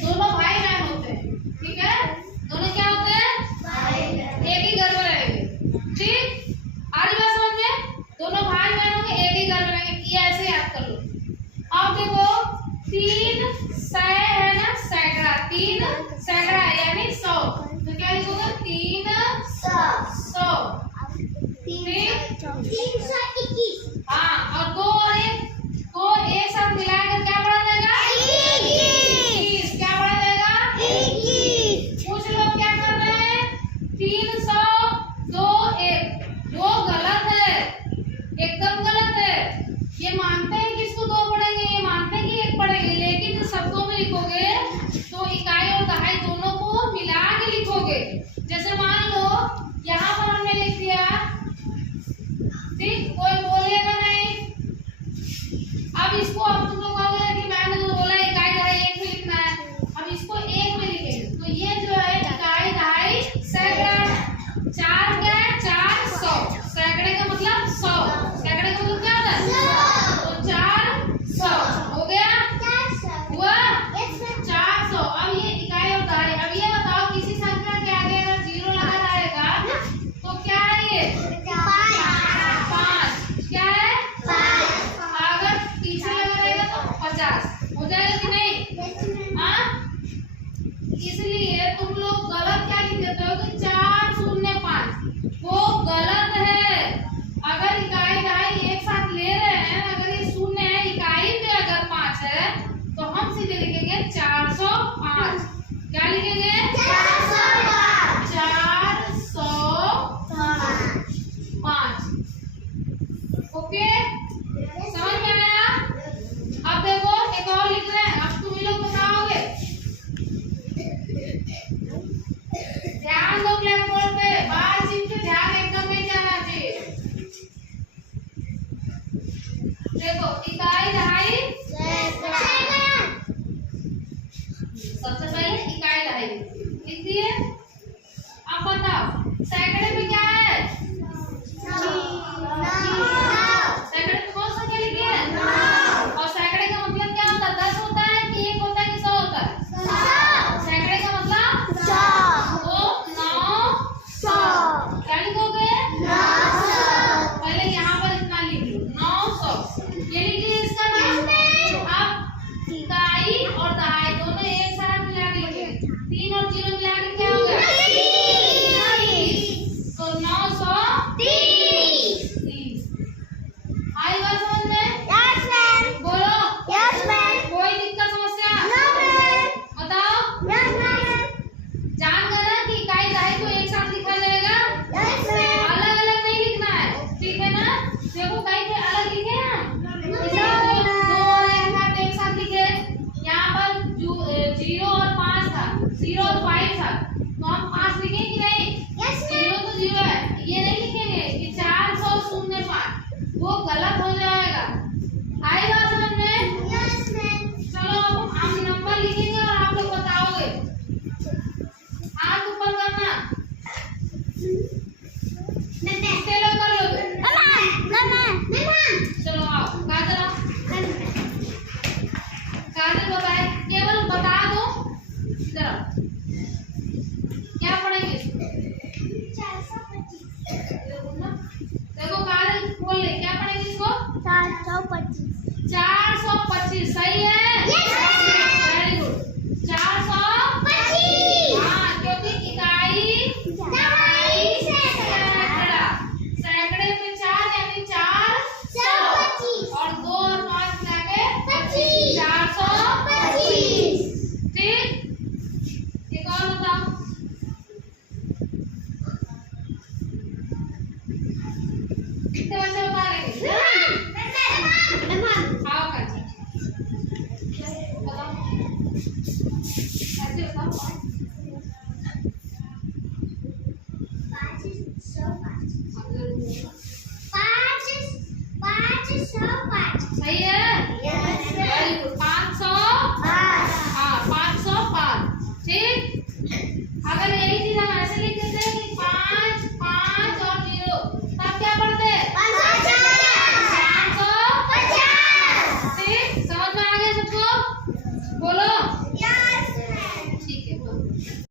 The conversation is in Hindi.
दोनों भाई बहन होते हैं, ठीक है। दोनों क्या होते हैं? भाई बहन। एक ही घर में रहेंगे, ठीक। आज बात समझ में, दोनों भाई बहन होंगे, एक ही घर में रहेंगे, ये ऐसे याद कर लो। अब देखो 3 सै है ना, सैकड़ा, 3 सैकड़ा यानी 100, तो क्या लिखोगे? 300। 321। हाँ, और 2 और 1 को एक साथ मिलाकर क्या पढ़ा जाएगा? 21। क्या पढ़ा जाएगा? 21। कुछ लोग क्या कर रहे हैं? 300 2 1, वो गलत है, एकदम गलत है। ये मानते हैं कि इसको 2 पढ़ेंगे, ये मानते हैं कि 1 पढ़ेंगे, लेकिन शब्दों में लिखोगे तो इकाई और दहाई दोनों को मिला के लिखोगे। जैसे मान लो यहाँ पर हमने लिख दिया, ठीक, कोई बोलेगा नहीं। अब इसको अब तुम लोग कहोगे कि मैंने तो बोला इकाई दहाई 1 में लिखना है, अब इसको 1 में लिखेंगे, तो ये जो है इकाई दहाई सैकड़ा, 4 क्या है? 400। सैकड़े का मतलब 100, सैकड़े का मतलब क्या होता है? तो 400 हो गया, हुआ 400। अब ये इकाई और दहाई, अब ये बताओ किसी संख्या के आगे अगर 0 लगा रहेगा तो क्या है? ये 5। क्या है? 5। अगर पीछे लगा रहेगा तो 50 हो जाएगा कि नहीं? हाँ, इसलिए तुम लोग गलत क्या लिख देते हो कि 405, वो गलत है। अगर इकाई दहाई एक साथ ले रहे हैं, अगर ये 0 है, इकाई में अगर 5 है, तो हम सीधे लिखेंगे 405। क्या लिखेंगे? 405। 405। ओके, समझ में आया? अब देखो एक और लिख रहे हैं, अब तुम ही लोग बताओगे। ध्यान दो ब्लैक बोर्ड पे, बातचीत पे ध्यान एकदम नहीं जाना चाहिए। देखो इकाई दहाई सबसे पहले इकाई दहाई लिख दिए। अब बताओ सैकड़े में क्या है? सैकड़े में कौन सा क्या लिखे हैं? और सैकड़े का मतलब क्या होता है? 10 होता है कि 1 होता है कि 100 होता है? सैकड़े का मतलब 100। तो 900 क्या लिखोगे? 900। पहले यहाँ पर इतना लिख लो, 900 ये लिख लिया इसका नाम। अब इकाई और दहाई दोनों एक साथ मिला के लिखेंगे, 3 और 0 मिला के क्या हो गया? 30। तो 930। आई बात समझ में? Yes, ma'am. बोलो। Yes, ma'am. कोई दिक्कत समस्या? No, ma'am. बताओ। Yes, ma'am. जान गए ना कि इकाई दहाई को एक साथ लिखा जाएगा, Yes, ma'am. अलग अलग नहीं लिखना है, ठीक है ना। देखो कहीं पे अलग लिखे हैं, जैसे 2 और 1 था तो एक साथ लिखे, यहाँ पर 0 और 5 था, 0 और 5 था, तो हम 5 लिखें कि नहीं? Yes, ma'am. 0 तो 0 है, ये नहीं लिखेंगे कि 405, वो गलत हो जाएगा। आई बात समझ में? Yes, ma'am. चलो अब हम नंबर लिखेंगे और आप लोग बताओगे। हाथ ऊपर करना, कितने लोग कर लोगे? चलो आओ, काजल आओ। काजल बताए, केवल बता दो। इधर आओ, क्या पढ़ेंगे इसको? देखो काजल बोल ले, क्या पढ़ेंगे इसको? 425। सही है? Very good. 425। हाँ, क्योंकि इकाई दहाई सैकड़ा, सैकड़े में 4 यानी 400 और 2 और 5 मिला के 425। ठीक, एक और बताओ। कितने बच्चे बता लेंगे? आओ कर बताओ, ऐसे बताओ। 505। सही है? Very good.